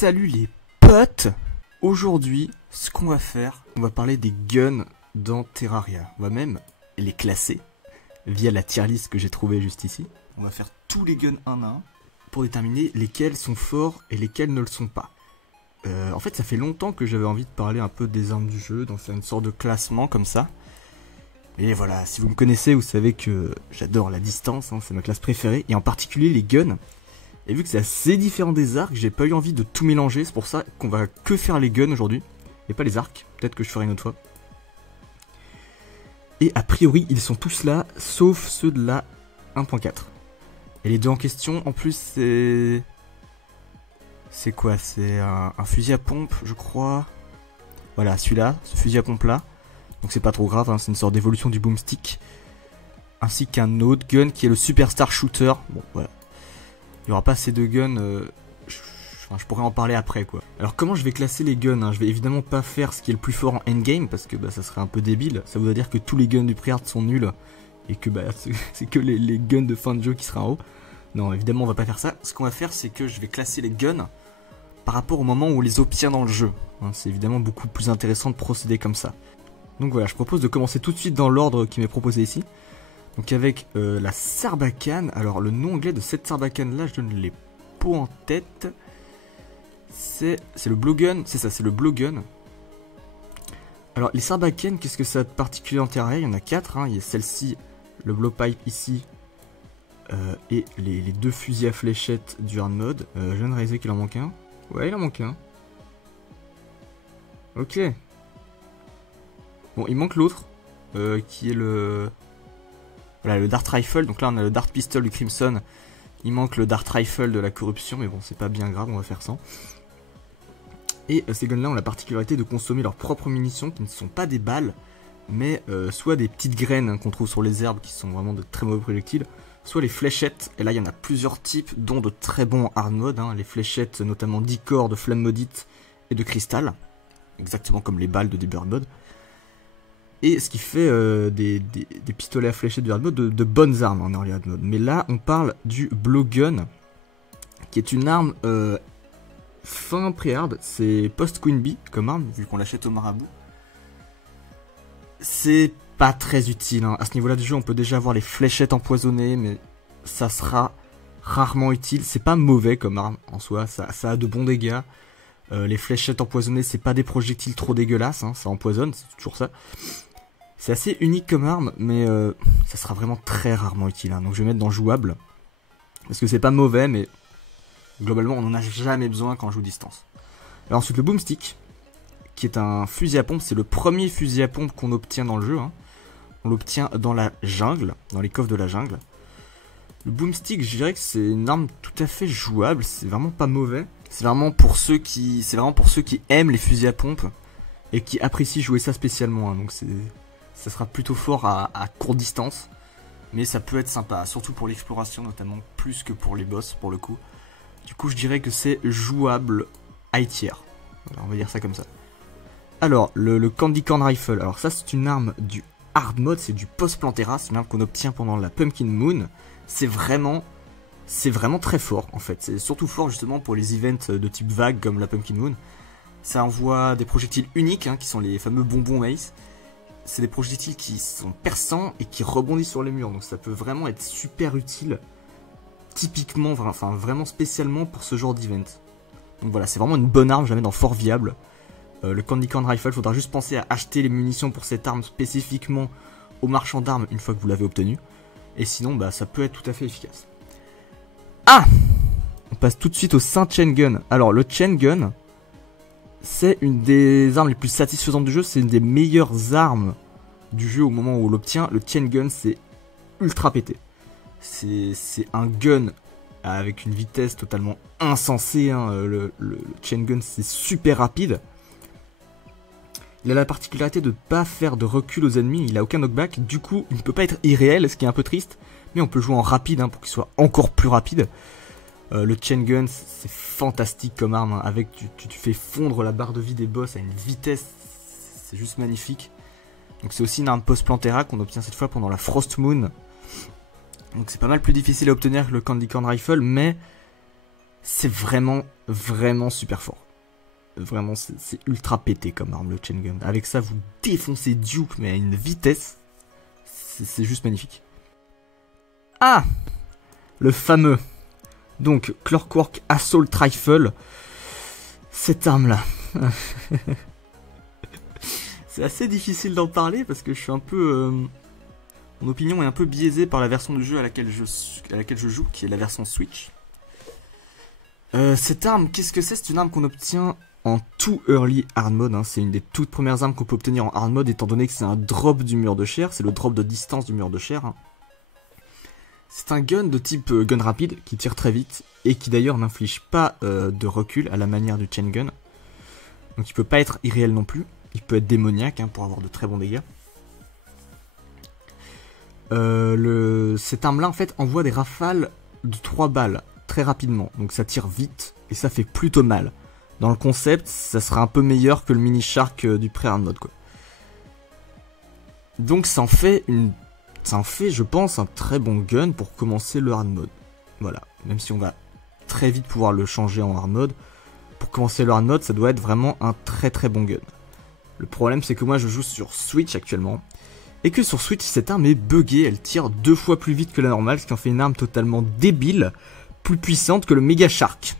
Salut les potes. Aujourd'hui, ce qu'on va faire, on va parler des guns dans Terraria. On va même les classer via la tier list que j'ai trouvée juste ici. On va faire tous les guns un à un pour déterminer lesquels sont forts et lesquels ne le sont pas. En fait, ça fait longtemps que j'avais envie de parler un peu des armes du jeu, d'en faire une sorte de classement comme ça. Et voilà, si vous me connaissez, vous savez que j'adore la distance, hein, c'est ma classe préférée, et en particulier les guns. Et vu que c'est assez différent des arcs, j'ai pas eu envie de tout mélanger, c'est pour ça qu'on va que faire les guns aujourd'hui, et pas les arcs, peut-être que je ferai une autre fois. Et a priori, ils sont tous là, sauf ceux de la 1.4. Et les deux en question, en plus, c'est... C'est quoi? C'est un fusil à pompe, je crois. Voilà, celui-là, ce fusil à pompe là. Donc c'est pas trop grave, hein, c'est une sorte d'évolution du boomstick. Ainsi qu'un autre gun qui est le Superstar Shooter. Bon, voilà. Il n'y aura pas ces deux guns, je pourrais en parler après quoi. Alors comment je vais classer les guns, hein? Je vais évidemment pas faire ce qui est le plus fort en endgame, parce que bah, ça serait un peu débile. Ça voudrait dire que tous les guns du Preheart sont nuls, et que bah, c'est que les guns de fin de jeu qui seraient en haut. Non, évidemment on va pas faire ça. Ce qu'on va faire, c'est que je vais classer les guns par rapport au moment où on les obtient dans le jeu. Hein, c'est évidemment beaucoup plus intéressant de procéder comme ça. Donc voilà, je propose de commencer tout de suite dans l'ordre qui m'est proposé ici. Donc avec la Sarbacane. Alors le nom anglais de cette Sarbacane là, je ne l'ai pas en tête. C'est le blowgun, c'est ça, c'est le blowgun. Alors les Sarbacanes, qu'est-ce que ça a de particulier en Terraria? Il y en a 4, hein. Il y a celle-ci, le blowpipe ici, et les deux fusils à fléchettes du hard mode. Je viens de réaliser qu'il en manque un. Ouais, il en manque un. Ok. Bon, il manque l'autre, qui est le... Voilà, le Dart Rifle. Donc là, on a le Dart Pistol du Crimson. Il manque le Dart Rifle de la corruption, mais bon, c'est pas bien grave, on va faire sans. Et ces guns-là ont la particularité de consommer leurs propres munitions, qui ne sont pas des balles, mais soit des petites graines, hein, qu'on trouve sur les herbes, qui sont vraiment de très mauvais projectiles, soit les fléchettes. Et là, il y en a plusieurs types, dont de très bons en hard mode, hein, les fléchettes notamment d'Icor, de Flamme Maudite et de Cristal, exactement comme les balles de début hard mode. Et ce qui fait des pistolets à fléchettes du hard mode de bonnes armes en early hard mode. Mais là, on parle du blowgun, qui est une arme fin pré-hard. C'est post-Queen Bee comme arme, vu qu'on l'achète au marabout. C'est pas très utile, hein. À ce niveau-là du jeu, on peut déjà avoir les fléchettes empoisonnées, mais ça sera rarement utile. C'est pas mauvais comme arme en soi, ça a de bons dégâts. Les fléchettes empoisonnées, c'est pas des projectiles trop dégueulasses, hein, ça empoisonne, c'est toujours ça. C'est assez unique comme arme, mais ça sera vraiment très rarement utile, hein. Donc je vais mettre dans jouable, parce que c'est pas mauvais, mais globalement on en a jamais besoin quand on joue distance. Alors ensuite le boomstick, qui est un fusil à pompe, c'est le premier fusil à pompe qu'on obtient dans le jeu, hein. On l'obtient dans la jungle, dans les coffres de la jungle. Le boomstick, je dirais que c'est une arme tout à fait jouable, c'est vraiment pas mauvais. C'est vraiment pour ceux qui aiment les fusils à pompe et qui apprécient jouer ça spécialement, hein. Donc ça sera plutôt fort à courte distance, mais ça peut être sympa, surtout pour l'exploration notamment, plus que pour les boss pour le coup. Du coup je dirais que c'est jouable high tier, voilà, on va dire ça comme ça. Alors le Candy Corn Rifle, alors ça c'est une arme du hard mode, c'est du post-Plantera, c'est une arme qu'on obtient pendant la Pumpkin Moon. C'est vraiment très fort en fait, c'est surtout fort justement pour les events de type vague comme la Pumpkin Moon. Ça envoie des projectiles uniques, hein, qui sont les fameux bonbons maïs. C'est des projectiles qui sont perçants et qui rebondissent sur les murs, donc ça peut vraiment être super utile, typiquement, enfin vraiment spécialement pour ce genre d'event. Donc voilà, c'est vraiment une bonne arme, je la mets dans fort viable. Le Candy Corn Rifle, faudra juste penser à acheter les munitions pour cette arme spécifiquement au marchand d'armes une fois que vous l'avez obtenue. Et sinon, bah ça peut être tout à fait efficace. Ah! On passe tout de suite au Saint Chain Gun. Alors le Chain Gun, c'est une des armes les plus satisfaisantes du jeu, c'est une des meilleures armes du jeu au moment où on l'obtient. Le Chain Gun, c'est ultra pété. C'est un gun avec une vitesse totalement insensée, hein. Le Chain Gun, c'est super rapide. Il a la particularité de ne pas faire de recul aux ennemis, il a aucun knockback, du coup il ne peut pas être irréel, ce qui est un peu triste, mais on peut jouer en rapide, hein, pour qu'il soit encore plus rapide. Le Chain Gun, c'est fantastique comme arme, hein. Avec tu fais fondre la barre de vie des boss à une vitesse, c'est juste magnifique. Donc c'est aussi une arme post-Plantera qu'on obtient cette fois pendant la Frost Moon. Donc c'est pas mal plus difficile à obtenir que le Candy Corn Rifle, mais c'est vraiment, vraiment super fort. Vraiment, c'est ultra pété comme arme, le chain gun. Avec ça, vous défoncez Duke, mais à une vitesse. C'est juste magnifique. Ah, le fameux. Donc, Clockwork Assault Rifle. Cette arme-là. C'est assez difficile d'en parler parce que je suis un peu... mon opinion est un peu biaisée par la version du jeu à laquelle je joue, qui est la version Switch. Cette arme, qu'est-ce que c'est? C'est une arme qu'on obtient en tout early hard mode. Hein. C'est une des toutes premières armes qu'on peut obtenir en hard mode, étant donné que c'est un drop du mur de chair. C'est le drop de distance du mur de chair. Hein. C'est un gun de type gun rapide qui tire très vite et qui d'ailleurs n'inflige pas de recul à la manière du chain gun. Donc il peut pas être irréel non plus. Il peut être démoniaque hein, pour avoir de très bons dégâts. Cette arme là en fait envoie des rafales de 3 balles très rapidement. Donc ça tire vite et ça fait plutôt mal. Dans le concept, ça sera un peu meilleur que le mini shark du pré-hard mode quoi. Donc ça en fait, je pense, un très bon gun pour commencer le hard mode. Voilà, même si on va très vite pouvoir le changer en hard mode. Pour commencer le hard mode, ça doit être vraiment un très très bon gun. Le problème c'est que moi je joue sur Switch actuellement. Et que sur Switch cette arme est buggée, elle tire 2 fois plus vite que la normale, ce qui en fait une arme totalement débile, plus puissante que le Mega Shark.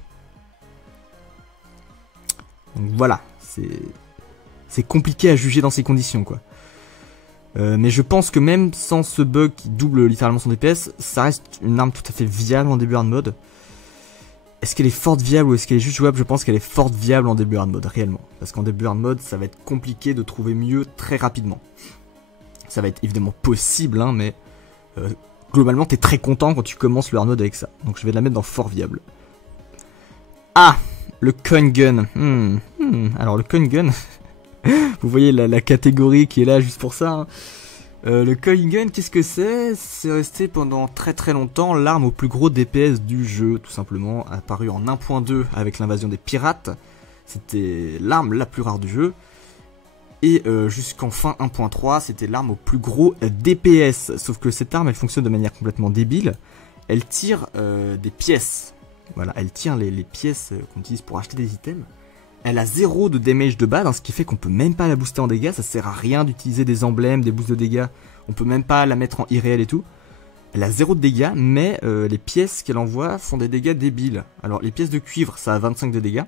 Donc voilà, c'est compliqué à juger dans ces conditions quoi. Mais je pense que même sans ce bug qui double littéralement son DPS, ça reste une arme tout à fait viable en début hard mode. Est-ce qu'elle est forte viable ou est-ce qu'elle est juste jouable? Je pense qu'elle est forte viable en début hard mode, réellement. Parce qu'en début hard mode, ça va être compliqué de trouver mieux très rapidement. Ça va être évidemment possible, hein, mais globalement, t'es très content quand tu commences le hard mode avec ça. Donc je vais la mettre dans fort viable. Ah, le coin gun. Alors le coin gun, vous voyez la catégorie qui est là juste pour ça. Hein. Le coin gun, qu'est-ce que c'est? C'est resté pendant très très longtemps l'arme au plus gros DPS du jeu, tout simplement. Apparu en 1.2 avec l'invasion des pirates. C'était l'arme la plus rare du jeu. Et jusqu'en fin 1.3, c'était l'arme au plus gros DPS. Sauf que cette arme, elle fonctionne de manière complètement débile. Elle tire des pièces. Voilà, elle tire les pièces qu'on utilise pour acheter des items. Elle a 0 de damage de base, hein, ce qui fait qu'on peut même pas la booster en dégâts. Ça sert à rien d'utiliser des emblèmes, des boosts de dégâts. On peut même pas la mettre en irréel et tout. Elle a 0 de dégâts, mais les pièces qu'elle envoie font des dégâts débiles. Alors les pièces de cuivre, ça a 25 de dégâts.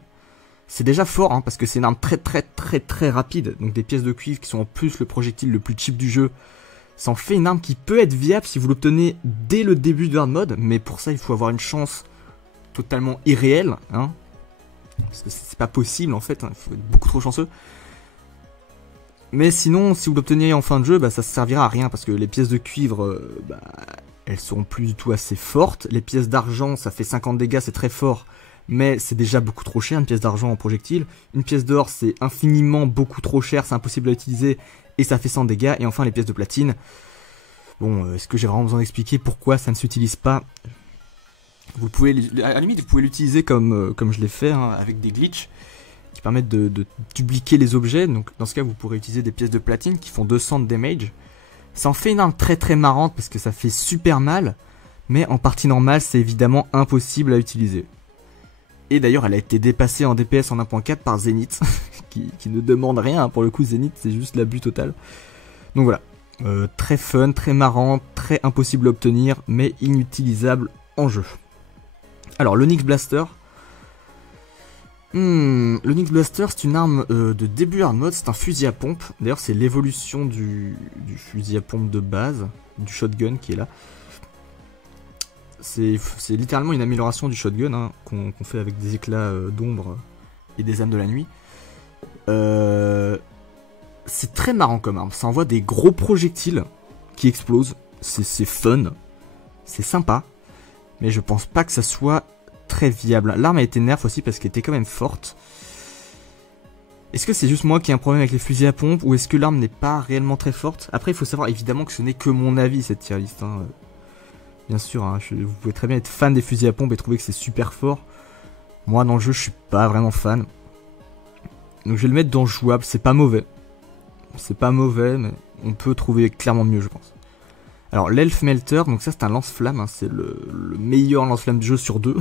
C'est déjà fort, hein, parce que c'est une arme très rapide. Donc des pièces de cuivre qui sont en plus le projectile le plus cheap du jeu. Ça en fait une arme qui peut être viable si vous l'obtenez dès le début de hard mode. Mais pour ça, il faut avoir une chance totalement irréelle. Hein, parce que c'est pas possible en fait, hein, il faut être beaucoup trop chanceux. Mais sinon, si vous l'obtenez en fin de jeu, bah, ça servira à rien. Parce que les pièces de cuivre, elles seront plus du tout assez fortes. Les pièces d'argent, ça fait 50 dégâts, c'est très fort. Mais c'est déjà beaucoup trop cher, une pièce d'argent en projectile. Une pièce d'or, c'est infiniment beaucoup trop cher, c'est impossible à utiliser et ça fait 100 dégâts. Et enfin, les pièces de platine. Bon, est-ce que j'ai vraiment besoin d'expliquer pourquoi ça ne s'utilise pas? Vous pouvez, à la limite, vous pouvez l'utiliser comme je l'ai fait, hein, avec des glitches qui permettent de dupliquer les objets. Donc, dans ce cas, vous pourrez utiliser des pièces de platine qui font 200 de damage. Ça en fait une arme très marrante parce que ça fait super mal. Mais en partie normale, c'est évidemment impossible à utiliser. Et d'ailleurs, elle a été dépassée en DPS en 1.4 par Zenith, qui ne demande rien. Hein. Pour le coup, Zenith, c'est juste l'abus total. Donc voilà, très fun, très marrant, très impossible à obtenir, mais inutilisable en jeu. Alors, l'Onyx Blaster. L'Onyx Blaster, c'est une arme de début hard mode, c'est un fusil à pompe. D'ailleurs, c'est l'évolution du fusil à pompe de base, du shotgun qui est là. C'est littéralement une amélioration du shotgun, hein, qu'on fait avec des éclats d'ombre et des âmes de la nuit. C'est très marrant comme arme. Ça envoie des gros projectiles qui explosent. C'est fun. C'est sympa. Mais je pense pas que ça soit très viable. L'arme a été nerf aussi parce qu'elle était quand même forte. Est-ce que c'est juste moi qui ai un problème avec les fusils à pompe ou est-ce que l'arme n'est pas réellement très forte? Après, il faut savoir évidemment que ce n'est que mon avis cette tier list. Hein. Bien sûr, hein, vous pouvez très bien être fan des fusils à pompe et trouver que c'est super fort. Moi, dans le jeu, je suis pas vraiment fan. Donc, je vais le mettre dans jouable. C'est pas mauvais. C'est pas mauvais, mais on peut trouver clairement mieux, je pense. Alors, l'Elf Melter, donc ça, c'est un lance-flamme. Hein, c'est le meilleur lance-flamme du jeu sur 2.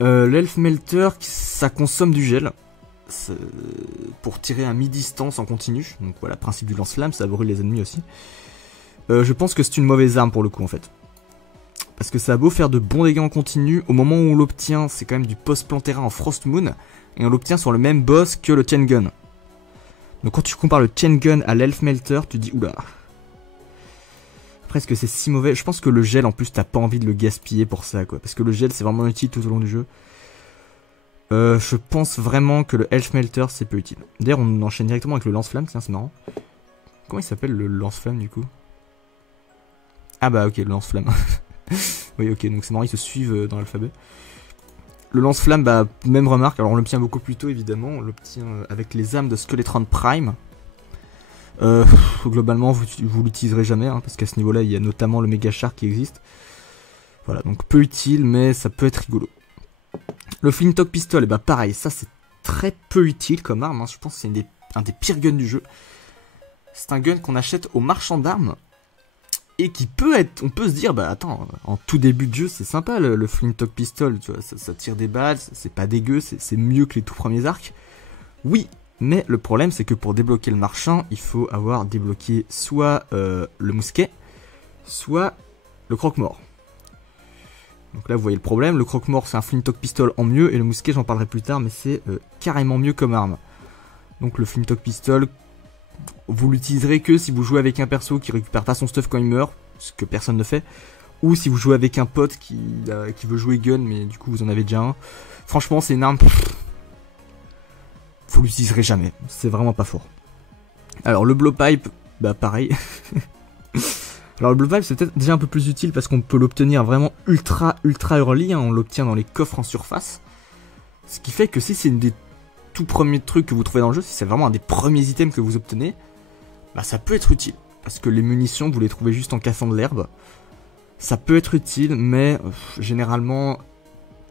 L'Elf Melter, ça consomme du gel. Pour tirer à mi-distance en continu. Donc voilà, principe du lance-flamme, ça brûle les ennemis aussi. Je pense que c'est une mauvaise arme pour le coup en fait. Parce que ça a beau faire de bons dégâts en continu, au moment où on l'obtient, c'est quand même du post-plantera en Frost Moon. Et on l'obtient sur le même boss que le Chain Gun. Donc quand tu compares le Chain Gun à l'Elf Melter, tu dis oula. Après, est-ce que c'est si mauvais? Je pense que le gel, en plus, t'as pas envie de le gaspiller pour ça, quoi. Parce que le gel, c'est vraiment utile tout au long du jeu. Je pense vraiment que le Elf Melter, c'est peu utile. D'ailleurs, on enchaîne directement avec le lance-flamme, tiens, c'est marrant. Comment il s'appelle le lance-flamme, du coup? Ah bah, ok, le lance-flamme. Oui, ok, donc c'est marrant, ils se suivent dans l'alphabet. Le lance-flamme, bah, même remarque. Alors, on l'obtient beaucoup plus tôt, évidemment. On l'obtient avec les âmes de Skeletron Prime. Globalement, vous l'utiliserez jamais, hein, parce qu'à ce niveau-là, il y a notamment le Mega Shark qui existe. Voilà, donc peu utile, mais ça peut être rigolo. Le Flintock Pistol, et bah pareil, ça c'est très peu utile comme arme, hein. Je pense que c'est un des pires guns du jeu. C'est un gun qu'on achète au marchand d'armes, et qui peut être, on peut se dire, bah attends, en tout début de jeu, c'est sympa le Flintock Pistol, tu vois, ça tire des balles, c'est pas dégueu, c'est mieux que les tout premiers arcs. Oui, mais le problème c'est que pour débloquer le marchand, il faut avoir débloqué soit le mousquet, soit le croque-mort. Donc là vous voyez le problème, le croque-mort c'est un Flintock Pistol en mieux, et le mousquet j'en parlerai plus tard, mais c'est carrément mieux comme arme. Donc le Flintock Pistol, vous l'utiliserez que si vous jouez avec un perso qui récupère pas son stuff quand il meurt, ce que personne ne fait, ou si vous jouez avec un pote qui veut jouer gun, mais du coup vous en avez déjà un. Franchement c'est une arme, vous l'utiliserez jamais, c'est vraiment pas fort. Alors le blowpipe, bah pareil. Alors le blowpipe c'est peut-être déjà un peu plus utile parce qu'on peut l'obtenir vraiment ultra early, hein, on l'obtient dans les coffres en surface. Ce qui fait que si c'est une des tout premiers trucs que vous trouvez dans le jeu, si c'est vraiment un des premiers items que vous obtenez, bah ça peut être utile. Parce que les munitions vous les trouvez juste en cassant de l'herbe. Ça peut être utile, mais généralement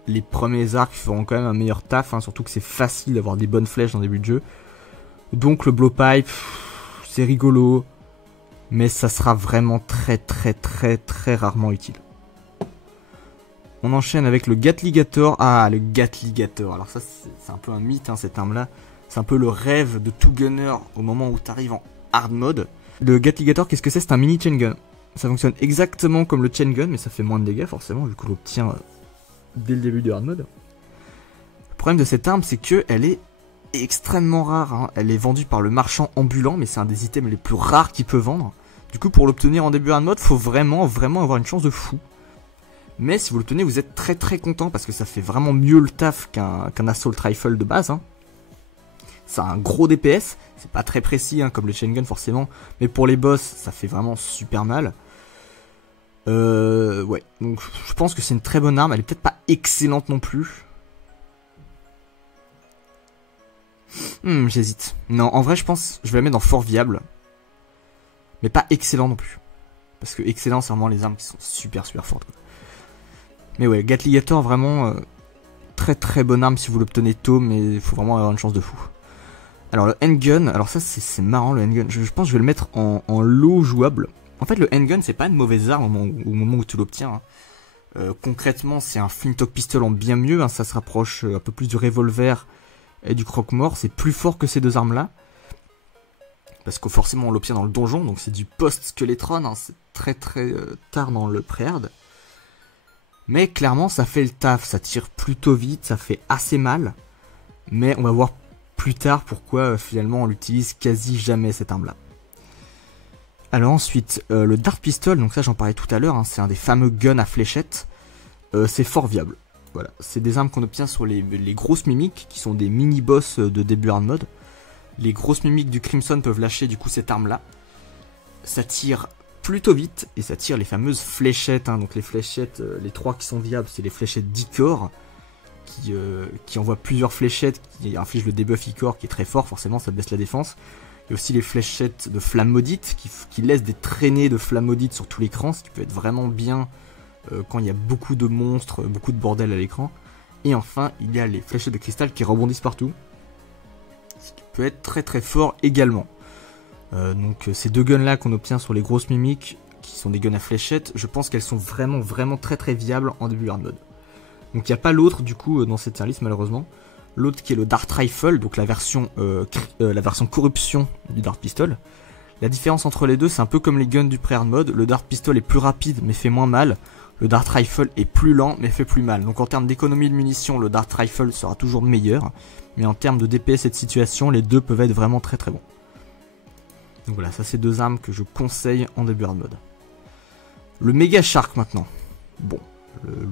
les premiers arcs feront quand même un meilleur taf, hein, surtout que c'est facile d'avoir des bonnes flèches dans le début de jeu. Donc le blowpipe, c'est rigolo, mais ça sera vraiment très rarement utile. On enchaîne avec le Gatligator. Ah, le Gatligator. Alors ça, c'est un peu un mythe, hein, cette arme-là. C'est un peu le rêve de tout gunner au moment où tu arrives en hard mode. Le Gatligator, qu'est-ce que c'est? C'est un mini chain gun. Ça fonctionne exactement comme le chain gun, mais ça fait moins de dégâts forcément, vu qu'on l'obtient dès le début du hard mode. Le problème de cette arme, c'est qu'elle est extrêmement rare, hein. Elle est vendue par le marchand ambulant, mais c'est un des items les plus rares qu'il peut vendre. Du coup, pour l'obtenir en début hard mode, faut vraiment avoir une chance de fou. Mais si vous l'obtenez, vous êtes très content parce que ça fait vraiment mieux le taf qu'un Assault Rifle de base, hein. Ça a un gros DPS, c'est pas très précis, hein, comme le chain gun forcément, mais pour les boss, ça fait vraiment super mal. Ouais, donc je pense que c'est une très bonne arme, elle est peut-être pas excellente non plus. J'hésite. Non, en vrai, je pense je vais la mettre dans fort viable. Mais pas excellent non plus. Parce que excellent, c'est vraiment les armes qui sont super fortes, quoi. Mais ouais, Gatligator, vraiment très bonne arme si vous l'obtenez tôt, mais il faut vraiment avoir une chance de fou. Alors le handgun, alors ça c'est marrant le handgun, je pense que je vais le mettre en low jouable. En fait le handgun c'est pas une mauvaise arme au moment où tu l'obtiens, hein. Concrètement c'est un Flintock Pistol en bien mieux, hein, ça se rapproche un peu plus du revolver et du croque-mort, c'est plus fort que ces deux armes là. Parce que forcément on l'obtient dans le donjon, donc c'est du post-Skeletron, hein, c'est très tard dans le pré-hard. Mais clairement ça fait le taf, ça tire plutôt vite, ça fait assez mal. Mais on va voir plus tard pourquoi finalement on l'utilise quasi jamais cette arme là. Alors ensuite le Dart Pistol, donc ça j'en parlais tout à l'heure, hein, c'est un des fameux guns à fléchettes. C'est fort viable. Voilà, c'est des armes qu'on obtient sur les grosses mimiques qui sont des mini boss de début hard mode. Les grosses mimiques du Crimson peuvent lâcher du coup cette arme là. Ça tire plutôt vite et ça tire les fameuses fléchettes, hein. Donc les fléchettes, les trois qui sont viables, c'est les fléchettes d'Icor qui envoient plusieurs fléchettes qui infligent le debuff Icor qui est très fort, forcément ça baisse la défense. Il y a aussi les fléchettes de flamme maudite qui laissent des traînées de flamme maudite sur tout l'écran, ce qui peut être vraiment bien quand il y a beaucoup de monstres, beaucoup de bordel à l'écran. Et enfin il y a les fléchettes de cristal qui rebondissent partout, ce qui peut être très fort également. Donc ces deux guns là qu'on obtient sur les grosses mimiques, qui sont des guns à fléchettes, je pense qu'elles sont vraiment très viables en début hard mode. Donc il n'y a pas l'autre du coup dans cette tier list malheureusement. L'autre qui est le Dart Rifle, donc la version corruption du Dart Pistol. La différence entre les deux, c'est un peu comme les guns du pré-hard mode. Le Dart Pistol est plus rapide mais fait moins mal. Le Dart Rifle est plus lent mais fait plus mal. Donc en termes d'économie de munitions, le Dart Rifle sera toujours meilleur. Mais en termes de DPS et de situation, les deux peuvent être vraiment très très bons. Donc voilà, ça c'est deux armes que je conseille en début hard mode. Le Mega Shark maintenant. Bon, le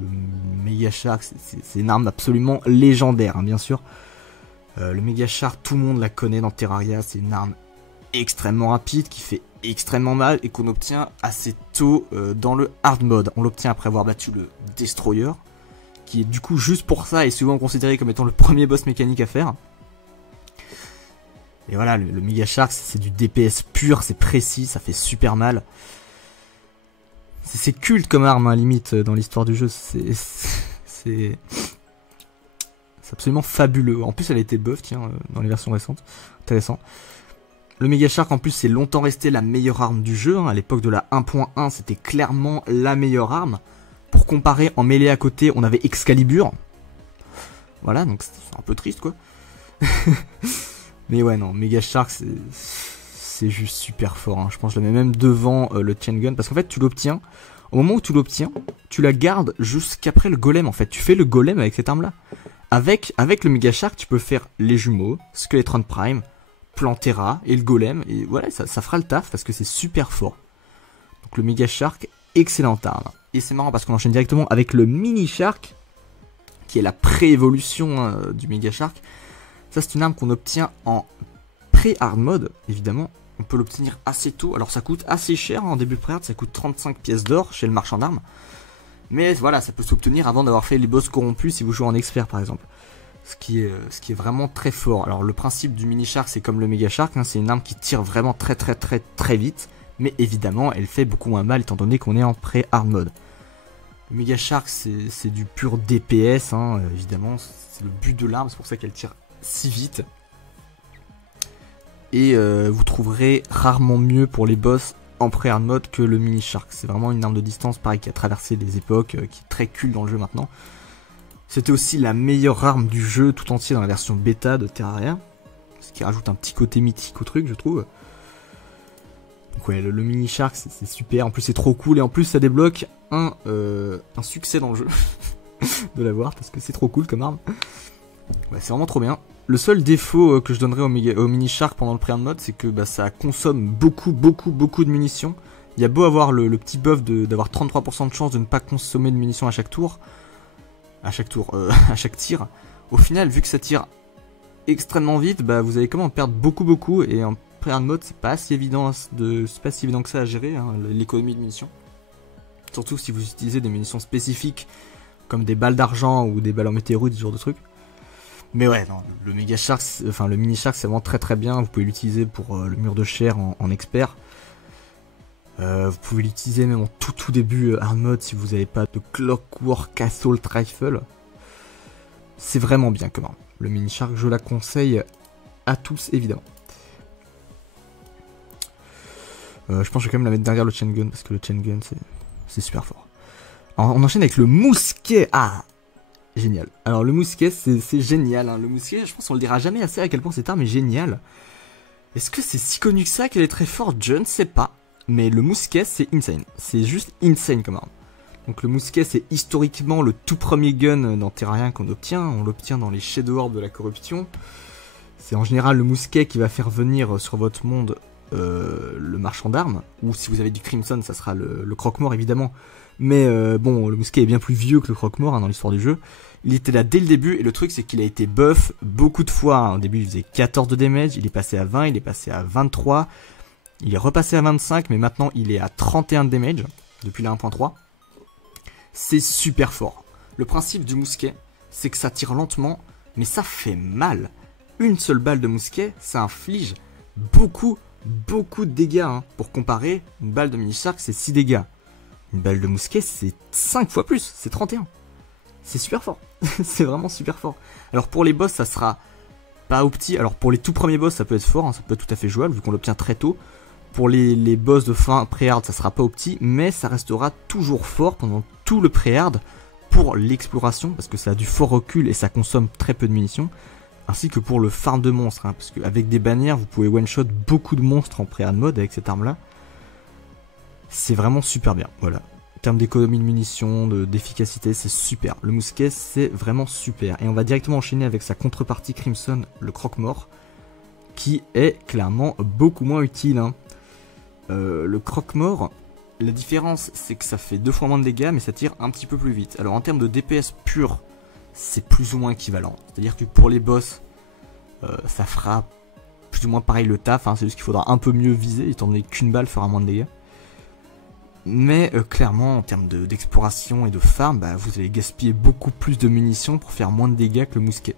Mega Shark c'est une arme absolument légendaire, hein, bien sûr. Le Mega Shark, tout le monde la connaît dans Terraria. C'est une arme extrêmement rapide qui fait extrêmement mal et qu'on obtient assez tôt dans le hard mode. On l'obtient après avoir battu le Destroyer, qui est du coup juste pour ça et souvent considéré comme étant le premier boss mécanique à faire. Et voilà, le Mega Shark c'est du DPS pur, c'est précis, ça fait super mal. C'est culte comme arme, hein, limite, dans l'histoire du jeu. C'est absolument fabuleux. En plus, elle a été buff, tiens, dans les versions récentes. Intéressant. Le Mega Shark, en plus, c'est longtemps resté la meilleure arme du jeu. Hein. À l'époque de la 1.1, c'était clairement la meilleure arme. Pour comparer, en mêlée à côté, on avait Excalibur. Voilà, donc c'est un peu triste, quoi. Mais ouais, non, Mega Shark, c'est juste super fort. Hein. Je pense que je la mets même devant le Chain Gun. Parce qu'en fait, tu l'obtiens. Au moment où tu l'obtiens, tu la gardes jusqu'après le golem, en fait. Tu fais le golem avec cette arme-là. Avec le Mega Shark, tu peux faire les jumeaux, Skeletron Prime, Plantera et le golem. Et voilà, ça fera le taf parce que c'est super fort. Donc le Mega Shark, excellente arme. Et c'est marrant parce qu'on enchaîne directement avec le Mini Shark, qui est la pré-évolution du Mega Shark. Ça, c'est une arme qu'on obtient en pré-hard mode, évidemment. On peut l'obtenir assez tôt. Alors, ça coûte assez cher en début pré-hard. Ça coûte 35 pièces d'or chez le marchand d'armes. Mais voilà, ça peut s'obtenir avant d'avoir fait les boss corrompus si vous jouez en expert, par exemple. Ce qui est vraiment très fort. Alors, le principe du Mini Shark, c'est comme le Mega Shark. Hein, c'est une arme qui tire vraiment très vite. Mais évidemment, elle fait beaucoup moins mal étant donné qu'on est en pré-hard mode. Le Mega Shark, c'est du pur DPS, hein, évidemment. C'est le but de l'arme. C'est pour ça qu'elle tire si vite. Et vous trouverez rarement mieux pour les boss en pré-hard mode que le Mini Shark. C'est vraiment une arme de distance, pareil, qui a traversé les époques, qui est très culte dans le jeu maintenant. C'était aussi la meilleure arme du jeu tout entier dans la version bêta de Terraria. Ce qui rajoute un petit côté mythique au truc, je trouve. Donc ouais, le Mini Shark, c'est super. En plus, c'est trop cool. Et en plus, ça débloque un succès dans le jeu de l'avoir, parce que c'est trop cool comme arme. Ouais, c'est vraiment trop bien. Le seul défaut que je donnerais au Mini Shark pendant le pré-hard mode, c'est que ça consomme beaucoup de munitions. Il y a beau avoir le petit buff d'avoir 33% de chance de ne pas consommer de munitions à chaque tour. À chaque tir. Au final, vu que ça tire extrêmement vite, vous allez quand même en perdre beaucoup. Et en pré-hard mode, c'est pas si évident que ça à gérer, hein, l'économie de munitions. Surtout si vous utilisez des munitions spécifiques, comme des balles d'argent ou des balles en météorite, ce genre de trucs. Mais ouais, non, le Mega Shark, enfin le Mini Shark, c'est vraiment très bien. Vous pouvez l'utiliser pour le mur de chair en expert. Vous pouvez l'utiliser même en tout début hard mode si vous n'avez pas de Clockwork Assault Rifle. C'est vraiment bien comme arme. Le Mini Shark, je la conseille à tous, évidemment. Je pense que je vais quand même la mettre derrière le Chain Gun parce que le Chain Gun, c'est super fort. Alors, on enchaîne avec le mousquet. Ah, génial. Alors le mousquet, c'est génial. Hein. Le mousquet, je pense qu'on le dira jamais assez à quel point cette arme est géniale. Est-ce que c'est si connu que ça qu'elle est très forte? Je ne sais pas. Mais le mousquet, c'est insane. C'est juste insane comme arme. Donc le mousquet, c'est historiquement le tout premier gun dans Terraria qu'on obtient. On l'obtient dans les Shadow Orb de la corruption. C'est en général le mousquet qui va faire venir sur votre monde le marchand d'armes. Ou si vous avez du Crimson, ça sera le croque-mort évidemment. Mais bon, le mousquet est bien plus vieux que le croque-mort hein, dans l'histoire du jeu. Il était là dès le début et le truc c'est qu'il a été buff beaucoup de fois. Hein. Au début il faisait 14 de damage, il est passé à 20, il est passé à 23. Il est repassé à 25 mais maintenant il est à 31 de damage depuis la 1.3. C'est super fort. Le principe du mousquet c'est que ça tire lentement mais ça fait mal. Une seule balle de mousquet ça inflige beaucoup de dégâts. Hein. Pour comparer, une balle de Mini Shark c'est 6 dégâts. Une balle de mousquet, c'est 5 fois plus, c'est 31. C'est super fort, c'est vraiment super fort. Alors pour les boss, ça sera pas opti. Alors pour les tout premiers boss, ça peut être fort, hein, ça peut être tout à fait jouable, vu qu'on l'obtient très tôt. Pour les boss de fin pré-hard, ça sera pas opti, mais ça restera toujours fort pendant tout le pré-hard, pour l'exploration, parce que ça a du fort recul et ça consomme très peu de munitions, ainsi que pour le farm de monstres, hein, parce qu'avec des bannières, vous pouvez one-shot beaucoup de monstres en pré-hard mode avec cette arme-là. C'est vraiment super bien, voilà. En termes d'économie de munitions, d'efficacité, c'est super. Le mousquet, c'est vraiment super. Et on va directement enchaîner avec sa contrepartie Crimson, le croque-mort, qui est clairement beaucoup moins utile, hein. Le croque-mort, la différence, c'est que ça fait 2 fois moins de dégâts, mais ça tire un petit peu plus vite. Alors en termes de DPS pur, c'est plus ou moins équivalent. C'est-à-dire que pour les boss, ça fera plus ou moins pareil le taf, hein. C'est juste qu'il faudra un peu mieux viser, étant donné qu'une balle fera moins de dégâts. Mais clairement, en termes d'exploration et de farm, bah, vous allez gaspiller beaucoup plus de munitions pour faire moins de dégâts que le mousquet.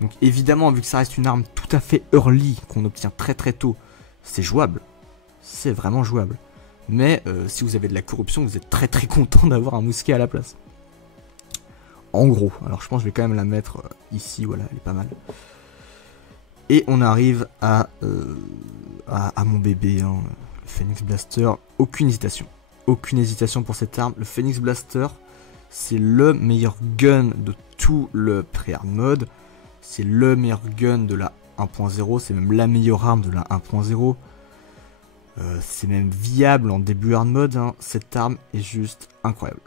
Donc évidemment, vu que ça reste une arme tout à fait early, qu'on obtient très très tôt, c'est jouable. C'est vraiment jouable. Mais si vous avez de la corruption, vous êtes très très content d'avoir un mousquet à la place. En gros, alors je pense que je vais quand même la mettre ici, voilà, elle est pas mal. Et on arrive à mon bébé, hein, le Phoenix Blaster. Aucune hésitation pour cette arme. Le Phoenix Blaster, c'est le meilleur gun de tout le pré-hard mode. C'est le meilleur gun de la 1.0, c'est même la meilleure arme de la 1.0. C'est même viable en début hard mode, hein. Cette arme est juste incroyable.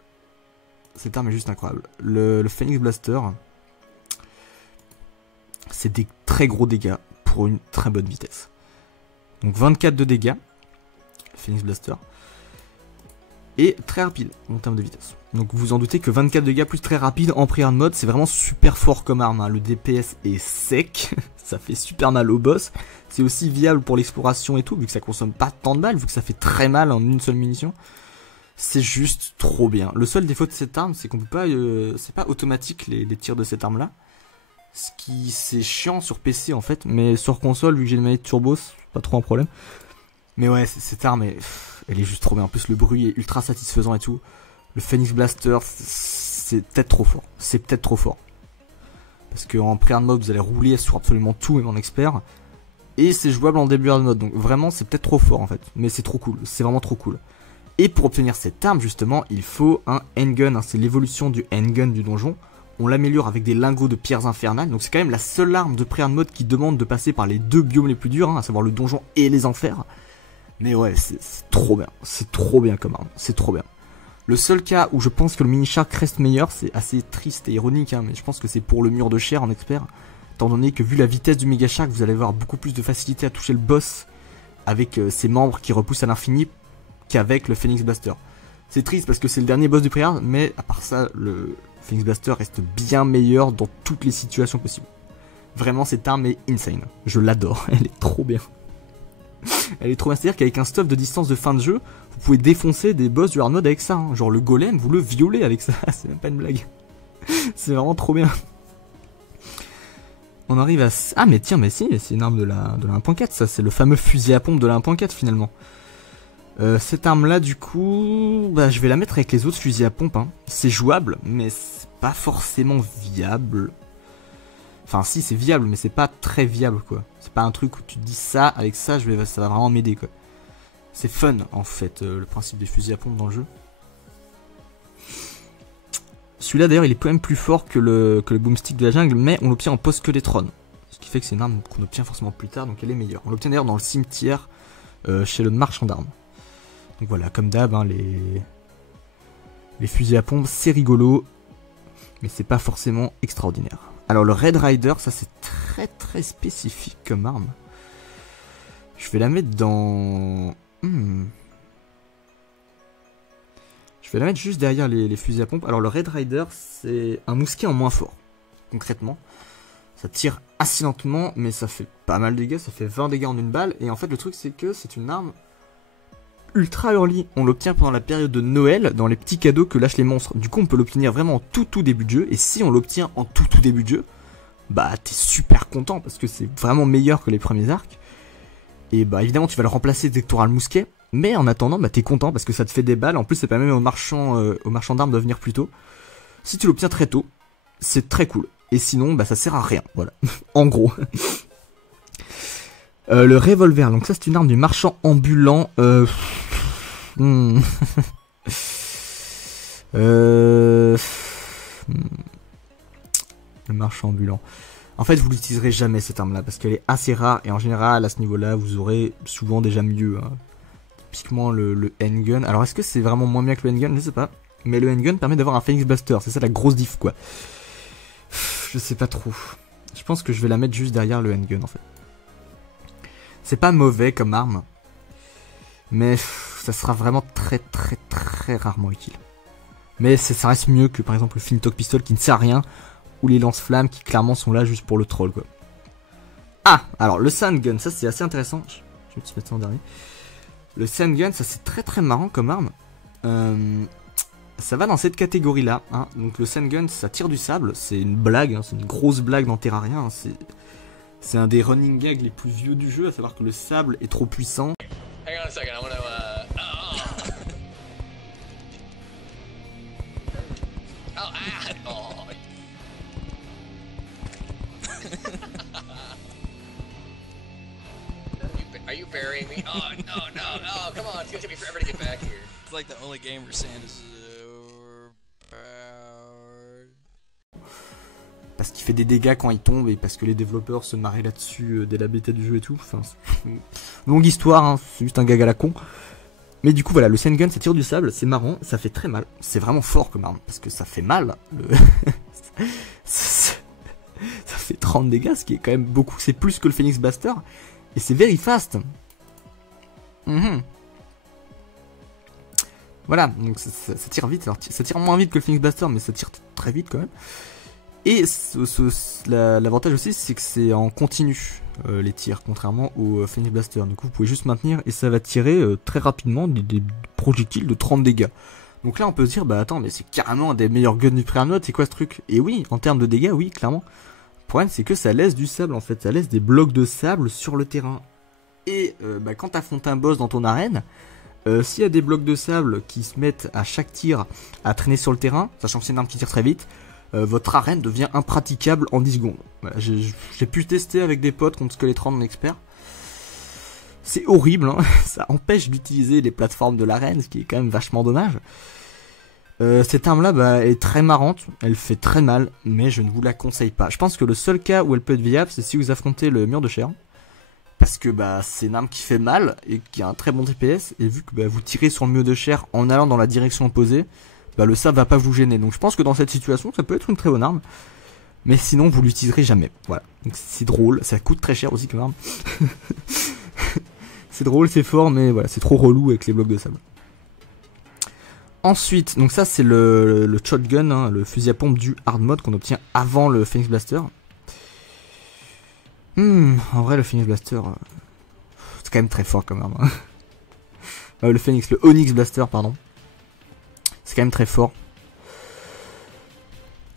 Cette arme est juste incroyable. Le Phoenix Blaster, c'est des très gros dégâts pour une très bonne vitesse. Donc 24 de dégâts, le Phoenix Blaster, et très rapide en termes de vitesse. Donc vous vous en doutez que 24 dégâts plus très rapide en pré-hard mode, c'est vraiment super fort comme arme, hein. Le DPS est sec, ça fait super mal au boss. C'est aussi viable pour l'exploration et tout, vu que ça consomme pas tant de balles, vu que ça fait très mal en une seule munition. C'est juste trop bien. Le seul défaut de cette arme, c'est qu'on peut pas, c'est pas automatique les tirs de cette arme là. Ce qui c'est chiant sur PC en fait, mais sur console, vu que j'ai une manette turbo, c'est pas trop un problème. Mais ouais, cette arme, elle est juste trop bien. En plus, le bruit est ultra satisfaisant et tout. Le Phoenix Blaster, c'est peut-être trop fort. C'est peut-être trop fort. Parce qu'en pré-hard mode, vous allez rouler sur absolument tout, même en expert. Et c'est jouable en début hard mode. Donc vraiment, c'est peut-être trop fort en fait. Mais c'est trop cool. C'est vraiment trop cool. Et pour obtenir cette arme, justement, il faut un handgun, hein. C'est l'évolution du handgun du donjon. On l'améliore avec des lingots de pierres infernales. Donc c'est quand même la seule arme de pré-hard mode qui demande de passer par les 2 biomes les plus durs, hein, à savoir le donjon et les enfers. Mais ouais, c'est trop bien. C'est trop bien comme arme. C'est trop bien. Le seul cas où je pense que le mini-shark reste meilleur, c'est assez triste et ironique, hein, mais je pense que c'est pour le mur de chair en expert. Étant donné que vu la vitesse du méga shark, vous allez avoir beaucoup plus de facilité à toucher le boss avec ses membres qui repoussent à l'infini qu'avec le Phoenix Blaster. C'est triste parce que c'est le dernier boss du pré-hard, mais à part ça, le Phoenix Blaster reste bien meilleur dans toutes les situations possibles. Vraiment, cette arme est insane. Je l'adore, elle est trop bien. Elle est trop bien, c'est-à-dire qu'avec un stuff de distance de fin de jeu, vous pouvez défoncer des boss du hard mode avec ça, hein. Genre le golem, vous le violez avec ça, c'est même pas une blague. C'est vraiment trop bien. On arrive à... Ah mais tiens, mais si, c'est une arme de la 1.4, ça, c'est le fameux fusil à pompe de la 1.4 finalement. Cette arme-là, du coup, bah, je vais la mettre avec les autres fusils à pompe, hein. C'est jouable, mais c'est pas forcément viable. Enfin si, c'est viable, mais c'est pas très viable, quoi. C'est pas un truc où tu te dis ça, avec ça, ça va vraiment m'aider, quoi. C'est fun, en fait, le principe des fusils à pompe dans le jeu. Celui-là, d'ailleurs, il est quand même plus fort que le boomstick de la jungle, mais on l'obtient en post-skeletron. Ce qui fait que c'est une arme qu'on obtient forcément plus tard, donc elle est meilleure. On l'obtient d'ailleurs dans le cimetière, chez le marchand d'armes. Donc voilà, comme d'hab, hein, les fusils à pompe, c'est rigolo, mais c'est pas forcément extraordinaire. Alors le Red Rider, ça c'est très très spécifique comme arme. Je vais la mettre dans... Je vais la mettre juste derrière les fusils à pompe. Alors le Red Rider, c'est un mousquet en moins fort, concrètement. Ça tire assez lentement, mais ça fait pas mal de dégâts, ça fait 20 dégâts en une balle. Et en fait le truc c'est que c'est une arme ultra early. On l'obtient pendant la période de Noël, dans les petits cadeaux que lâchent les monstres. Du coup on peut l'obtenir vraiment en tout début de jeu. Et si on l'obtient en tout début de jeu, bah t'es super content parce que c'est vraiment meilleur que les premiers arcs. Et bah évidemment tu vas le remplacer dès que tu auras le mousquet. Mais en attendant bah t'es content parce que ça te fait des balles. En plus ça permet au marchand d'armes de venir plus tôt. Si tu l'obtiens très tôt, c'est très cool. Et sinon bah ça sert à rien, voilà. En gros. Le revolver, donc ça c'est une arme du marchand ambulant. Le marchand ambulant. En fait, vous l'utiliserez jamais cette arme-là parce qu'elle est assez rare et en général, à ce niveau-là, vous aurez souvent déjà mieux. Hein. Typiquement le handgun. Alors, est-ce que c'est vraiment moins bien que le handgun? Je sais pas. Mais le handgun permet d'avoir un Phoenix Blaster. C'est ça la grosse diff, quoi. Je sais pas trop. Je pense que je vais la mettre juste derrière le handgun, en fait. C'est pas mauvais comme arme. Mais ça sera vraiment très rarement utile. Mais ça reste mieux que par exemple le Flintock Pistol qui ne sert à rien. Ou les lance-flammes qui clairement sont là juste pour le troll, quoi. Ah, alors le Sandgun, ça c'est assez intéressant. Je vais te mettre ça en dernier. Le Sandgun, ça c'est très marrant comme arme. Ça va dans cette catégorie-là. Hein. Donc le Sandgun, ça tire du sable. C'est une blague, hein. C'est une grosse blague dans Terraria. Hein. C'est un des running gags les plus vieux du jeu, à savoir que le sable est trop puissant. Hang on a second, I wanna, Are you burying me? Oh, no, come on, it's gonna take me forever to get back here. It's like the only game where sand is Parce qu'il fait des dégâts quand il tombe et parce que les développeurs se marraient là-dessus dès la bêta du jeu et tout. Enfin, longue histoire, hein, c'est juste un gag à la con. Mais du coup, voilà, le Sandgun, ça tire du sable, c'est marrant, ça fait très mal. C'est vraiment fort comme arme, parce que ça fait mal. Ça fait 30 dégâts, ce qui est quand même beaucoup. C'est plus que le Phoenix Blaster. Et c'est very fast. Voilà, donc ça tire vite. Alors, ça tire moins vite que le Phoenix Blaster, mais ça tire très vite quand même. Et l'avantage aussi, c'est que c'est en continu, les tirs, contrairement au Phoenix Blaster. Du coup, vous pouvez juste maintenir et ça va tirer très rapidement des projectiles de 30 dégâts. Donc là, on peut se dire, bah attends, mais c'est carrément un des meilleurs guns du pré-mode, c'est quoi ce truc? Et oui, en termes de dégâts, oui, clairement. Le problème, c'est que ça laisse du sable, en fait. Ça laisse des blocs de sable sur le terrain. Et quand tu affrontes un boss dans ton arène, s'il y a des blocs de sable qui se mettent à chaque tir à traîner sur le terrain, sachant que c'est une arme qui tire très vite, votre arène devient impraticable en 10 secondes. Voilà, j'ai pu tester avec des potes contre Skeletron en expert. C'est horrible, hein. Ça empêche d'utiliser les plateformes de l'arène, ce qui est quand même vachement dommage. Cette arme-là est très marrante, elle fait très mal, mais je ne vous la conseille pas. Je pense que le seul cas où elle peut être viable, c'est si vous affrontez le mur de chair. Parce que c'est une arme qui fait mal et qui a un très bon TPS, et vu que vous tirez sur le mur de chair en allant dans la direction opposée, le sable va pas vous gêner. Donc je pense que dans cette situation, ça peut être une très bonne arme. Mais sinon, vous l'utiliserez jamais. Voilà. Donc c'est drôle, ça coûte très cher aussi comme arme. C'est drôle, c'est fort, mais voilà, c'est trop relou avec les blocs de sable. Ensuite, donc ça c'est le shotgun, hein, le fusil à pompe du hard mode qu'on obtient avant le Phoenix Blaster. En vrai, le Phoenix Blaster, c'est quand même très fort comme arme. Hein. Le Onyx Blaster, pardon. C'est quand même très fort.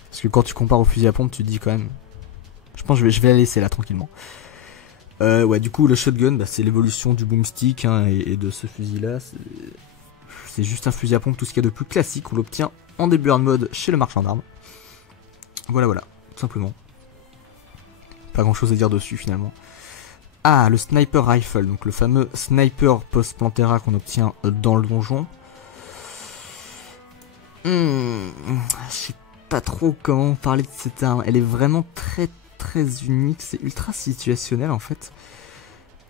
Parce que quand tu compares au fusil à pompe, tu te dis quand même... Je pense que je vais la laisser là, tranquillement. Ouais, du coup, le shotgun, c'est l'évolution du boomstick, hein, et de ce fusil-là. C'est juste un fusil à pompe, tout ce qu'il y a de plus classique. On l'obtient en début hard mode chez le marchand d'armes. Voilà, tout simplement. Pas grand-chose à dire dessus, finalement. Ah, le Sniper Rifle, donc le fameux Sniper Post-Plantera qu'on obtient dans le donjon. Je sais pas trop comment parler de cette arme. Elle est vraiment très unique. C'est ultra situationnel en fait.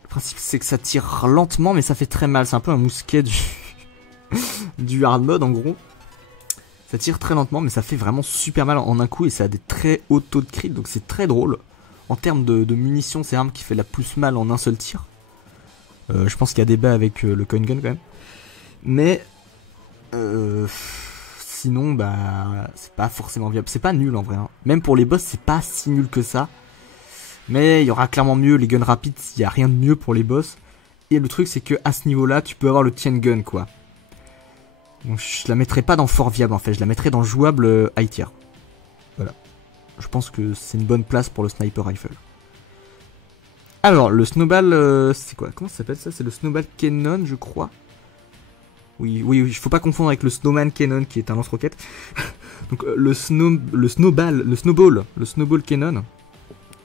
Le principe c'est que ça tire lentement mais ça fait très mal. C'est un peu un mousquet du hard mode en gros. Ça tire très lentement mais ça fait vraiment super mal en un coup. Et ça a des très hauts taux de crit. Donc c'est très drôle. En termes de munitions, c'est l'arme qui fait la plus mal en un seul tir. Je pense qu'il y a débat avec le coin gun quand même. Mais... sinon, c'est pas forcément viable. C'est pas nul en vrai. Hein. Même pour les boss, c'est pas si nul que ça. Mais il y aura clairement mieux. Les guns rapides, il y a rien de mieux pour les boss. Et le truc, c'est que à ce niveau-là, tu peux avoir le chain gun, quoi. Donc, je la mettrai pas dans fort viable en fait. Je la mettrai dans jouable high tier. Voilà. Je pense que c'est une bonne place pour le sniper rifle. Alors, le snowball, c'est quoi? Comment ça s'appelle ça? C'est le snowball cannon, je crois. Oui, il faut pas confondre avec le Snowman Cannon qui est un lance-roquette. Donc le Snowball Cannon,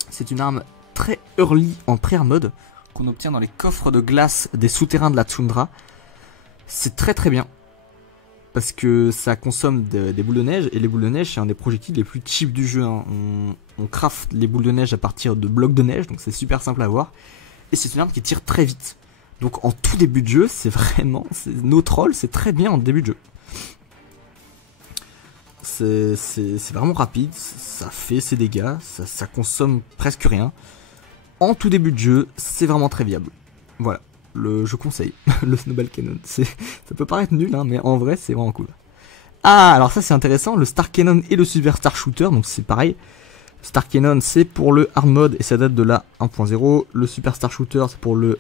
c'est une arme très early en pré-hard mode qu'on obtient dans les coffres de glace des souterrains de la toundra. C'est très bien. parce que ça consomme des boules de neige, et les boules de neige c'est un des projectiles les plus cheap du jeu, hein. On craft les boules de neige à partir de blocs de neige, donc c'est super simple à avoir, et c'est une arme qui tire très vite. Donc en tout début de jeu, c'est vraiment, no troll, c'est très bien en début de jeu. C'est vraiment rapide, ça fait ses dégâts, ça consomme presque rien. En tout début de jeu, c'est vraiment très viable. Voilà, je conseille le Snowball Cannon. Ça peut paraître nul, hein, mais en vrai, c'est vraiment cool. Ah, alors ça c'est intéressant, le Star Cannon et le Super Star Shooter, donc c'est pareil. Star Cannon c'est pour le hard mode et ça date de la 1.0. Le Super Star Shooter c'est pour le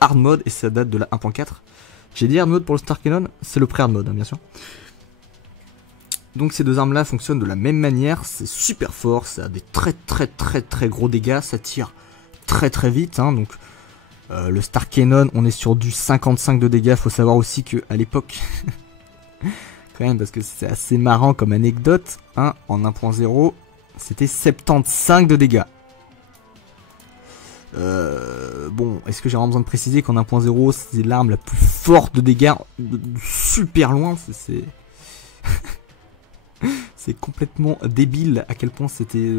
hard mode et ça date de la 1.4. J'ai dit hard mode pour le Star Cannon, c'est le pré-hard mode, hein, bien sûr. Donc ces deux armes là fonctionnent de la même manière, c'est super fort, ça a des très gros dégâts, ça tire très vite, hein, donc le Star Cannon on est sur du 55 de dégâts, faut savoir aussi que à l'époque, quand même parce que c'est assez marrant comme anecdote, hein, en 1.0 c'était 75 de dégâts. Bon, est-ce que j'ai vraiment besoin de préciser qu'en 1.0 c'est l'arme la plus forte de dégâts, de super loin, c'est... C'est complètement débile à quel point c'était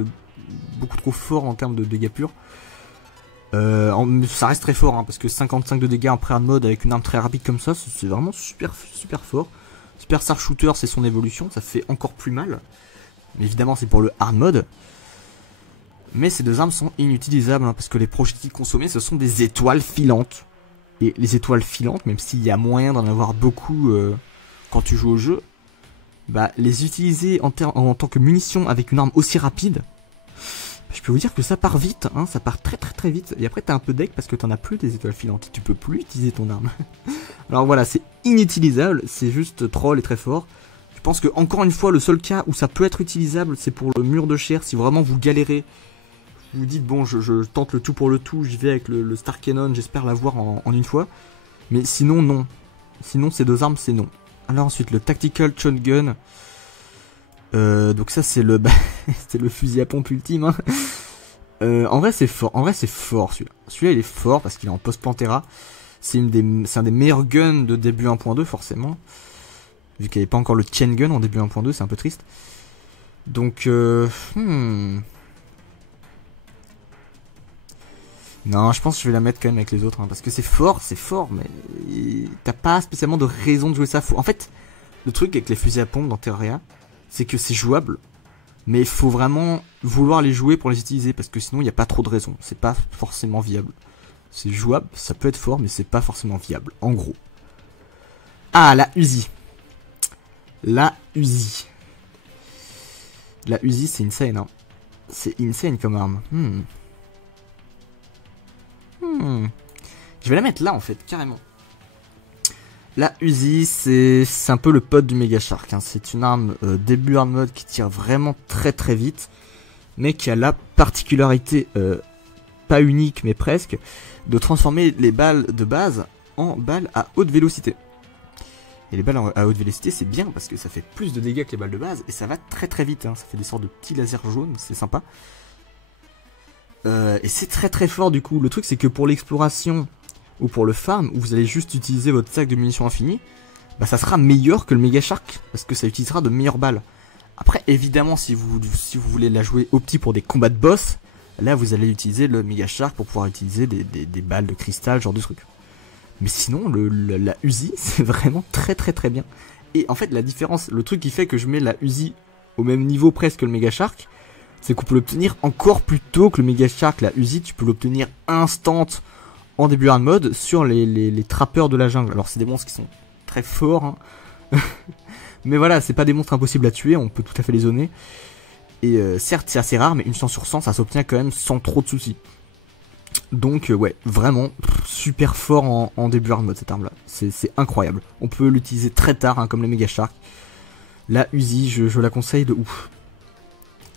beaucoup trop fort en termes de dégâts purs. Ça reste très fort, hein, parce que 55 de dégâts en pré-hard mode avec une arme très rapide comme ça, c'est vraiment super fort. Super Star Shooter c'est son évolution, ça fait encore plus mal. Mais évidemment c'est pour le hard mode. Mais ces deux armes sont inutilisables, hein, parce que les projectiles consommés ce sont des étoiles filantes. Et les étoiles filantes, même s'il y a moyen d'en avoir beaucoup quand tu joues au jeu, bah, les utiliser en tant que munition avec une arme aussi rapide, je peux vous dire que ça part vite, hein, ça part très vite. Et après t'as un peu deck parce que t'en as plus des étoiles filantes, tu peux plus utiliser ton arme. Alors voilà, c'est inutilisable, c'est juste troll et très fort. Je pense que encore une fois le seul cas où ça peut être utilisable c'est pour le mur de chair, si vraiment vous galérez. Vous vous dites bon je tente le tout pour le tout, j'y vais avec le Star Cannon, j'espère l'avoir en une fois. Mais sinon non, sinon ces deux armes c'est non. Alors ensuite le Tactical Shotgun, donc ça c'est le c'est le fusil à pompe ultime, hein. En vrai c'est fort, celui-là. Celui-là il est fort parce qu'il est en post-Plantera. C'est un des meilleurs guns de début 1.2 forcément. Vu qu'il n'y avait pas encore le chain gun en début 1.2, c'est un peu triste. Donc non, je pense que je vais la mettre quand même avec les autres, hein, parce que c'est fort, mais t'as pas spécialement de raison de jouer ça. En fait, le truc avec les fusils à pompe dans Terraria, c'est que c'est jouable, mais il faut vraiment vouloir les jouer pour les utiliser, parce que sinon il n'y a pas trop de raison, c'est pas forcément viable. C'est jouable, ça peut être fort, mais c'est pas forcément viable, en gros. Ah, la Uzi. La Uzi. La Uzi, c'est insane, hein. C'est insane comme arme. Je vais la mettre là en fait, carrément. La Uzi, c'est un peu le pote du Mega Shark, hein. C'est une arme début hard mode qui tire vraiment très vite, mais qui a la particularité, pas unique mais presque, de transformer les balles de base en balles à haute vélocité. Et les balles à haute vélocité c'est bien parce que ça fait plus de dégâts que les balles de base et ça va très vite, hein. Ça fait des sortes de petits lasers jaunes, c'est sympa. Et c'est très fort du coup. Le truc c'est que pour l'exploration ou pour le farm où vous allez juste utiliser votre sac de munitions infini, bah ça sera meilleur que le Mega Shark parce que ça utilisera de meilleures balles. Après évidemment si vous voulez la jouer au petit pour des combats de boss, là vous allez utiliser le Mega Shark pour pouvoir utiliser des balles de cristal, genre de trucs. Mais sinon la Uzi c'est vraiment très bien. Et en fait la différence, le truc qui fait que je mets la Uzi au même niveau presque que le Mega Shark, c'est qu'on peut l'obtenir encore plus tôt que le Mega Shark. La Uzi, tu peux l'obtenir instant en début hard mode sur les trappeurs de la jungle. Alors c'est des monstres qui sont très forts, hein. Mais voilà, c'est pas des monstres impossibles à tuer, on peut tout à fait les zoner. Et certes c'est assez rare, mais une chance sur 100 ça s'obtient quand même sans trop de soucis. Donc ouais, vraiment super fort en début hard mode cette arme là, c'est incroyable. On peut l'utiliser très tard, hein, comme les Mega Shark. La Uzi, je la conseille de ouf.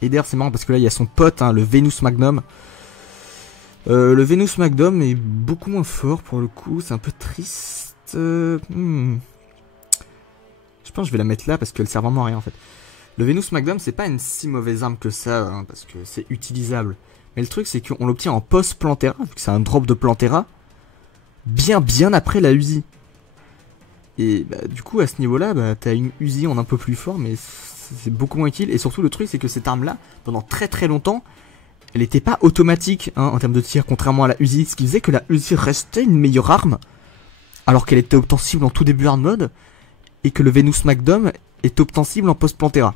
Et d'ailleurs c'est marrant parce que là il y a son pote, hein, le Venus Magnum. Le Venus Magnum est beaucoup moins fort pour le coup, c'est un peu triste. Je pense que je vais la mettre là parce qu'elle sert vraiment à rien en fait. Le Venus Magnum c'est pas une si mauvaise arme que ça, hein, parce que c'est utilisable. Mais le truc c'est qu'on l'obtient en post-Plantera, vu que c'est un drop de Plantera, bien après la Uzi. Et bah, du coup, à ce niveau-là, bah, t'as une Uzi en un peu plus fort, mais c'est beaucoup moins utile. Et surtout, le truc, c'est que cette arme-là, pendant très très longtemps, elle n'était pas automatique hein, en termes de tir, contrairement à la Uzi. Ce qui faisait que la Uzi restait une meilleure arme, alors qu'elle était obtensible en tout début hard mode, et que le Venus Magnum est obtensible en post-Plantera.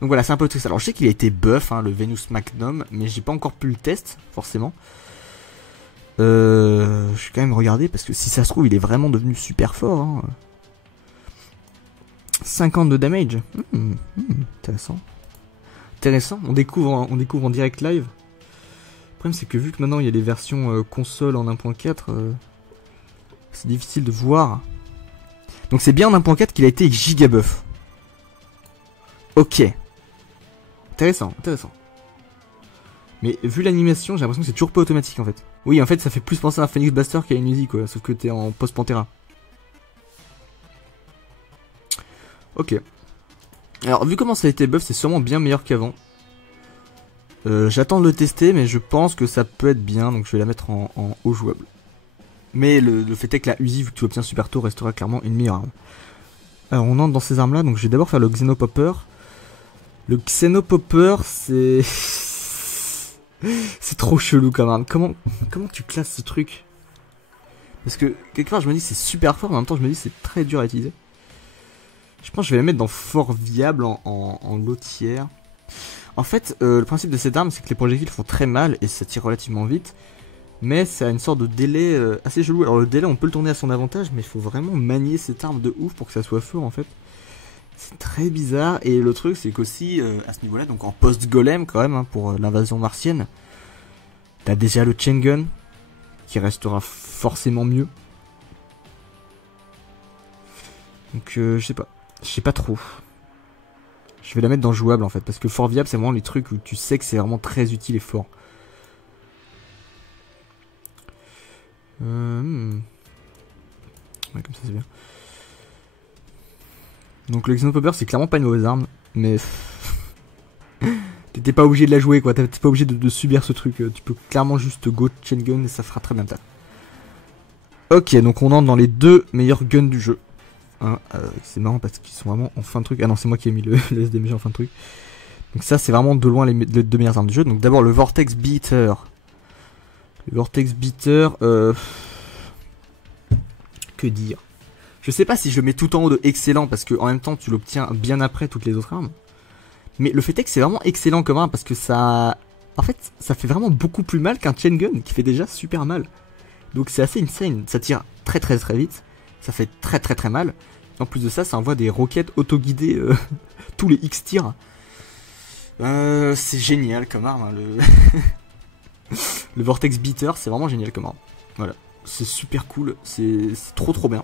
Donc voilà, c'est un peu triste. Alors je sais qu'il a été buff, hein, le Venus Magnum, mais j'ai pas encore pu le test, forcément. Je vais quand même regarder, parce que si ça se trouve, il est vraiment devenu super fort. Hein. 50 de damage. Intéressant. Intéressant, on découvre en direct live. Le problème c'est que vu que maintenant il y a les versions console en 1.4, c'est difficile de voir. Donc c'est bien en 1.4 qu'il a été giga buff. Ok. Intéressant, intéressant. Mais vu l'animation, j'ai l'impression que c'est toujours pas automatique en fait. Oui, en fait ça fait plus penser à un Phoenix Blaster qu'à une Uzi quoi, sauf que t'es en post-Pantera. Ok. Alors vu comment ça a été buff, c'est sûrement bien meilleur qu'avant. J'attends de le tester, mais je pense que ça peut être bien, donc je vais la mettre en haut jouable. Mais le fait est que la Uzi, vu que tu l'obtiens super tôt, restera clairement une meilleure arme. Alors on entre dans ces armes là, donc je vais d'abord faire le Xenopopper. Le Xenopopper, c'est... c'est trop chelou quand même. Comment tu classes ce truc? Parce que quelque part je me dis c'est super fort, mais en même temps je me dis c'est très dur à utiliser. Je pense que je vais la mettre dans fort viable en lotière. En fait, le principe de cette arme, c'est que les projectiles font très mal et ça tire relativement vite. Mais ça a une sorte de délai assez chelou. Alors le délai, on peut le tourner à son avantage, mais il faut vraiment manier cette arme de ouf pour que ça soit fort en fait. C'est très bizarre. Et le truc, c'est qu'aussi, à ce niveau-là, donc en post-golem quand même, hein, pour l'invasion martienne, t'as déjà le chain gun, qui restera forcément mieux. Donc je sais pas. Je sais pas trop. Je vais la mettre dans jouable en fait, parce que fort viable c'est vraiment les trucs où tu sais que c'est vraiment très utile et fort. Ouais, comme ça c'est bien. Donc le Xenopopper c'est clairement pas une mauvaise arme, mais t'étais pas obligé de la jouer quoi, t'es pas obligé de subir ce truc, tu peux clairement juste go chain gun et ça fera très bien ça. Ok, donc on entre dans les deux meilleurs guns du jeu. Hein, c'est marrant parce qu'ils sont vraiment en fin de truc. Ah non, c'est moi qui ai mis le SDMG en fin de truc. Donc ça, c'est vraiment de loin les deux meilleures armes du jeu. Donc d'abord le Vortex Beater. Le Vortex Beater, que dire? Je sais pas si je le mets tout en haut de excellent parce que en même temps tu l'obtiens bien après toutes les autres armes. Mais le fait est que c'est vraiment excellent comme arme parce que ça... En fait, ça fait vraiment beaucoup plus mal qu'un chain gun qui fait déjà super mal. Donc c'est assez insane. Ça tire très très très vite. Ça fait très très très mal. En plus de ça, ça envoie des roquettes auto-guidées tous les X tirs. C'est génial comme arme. Hein, le Vortex Beater, c'est vraiment génial comme arme. Voilà, c'est super cool. C'est trop trop bien.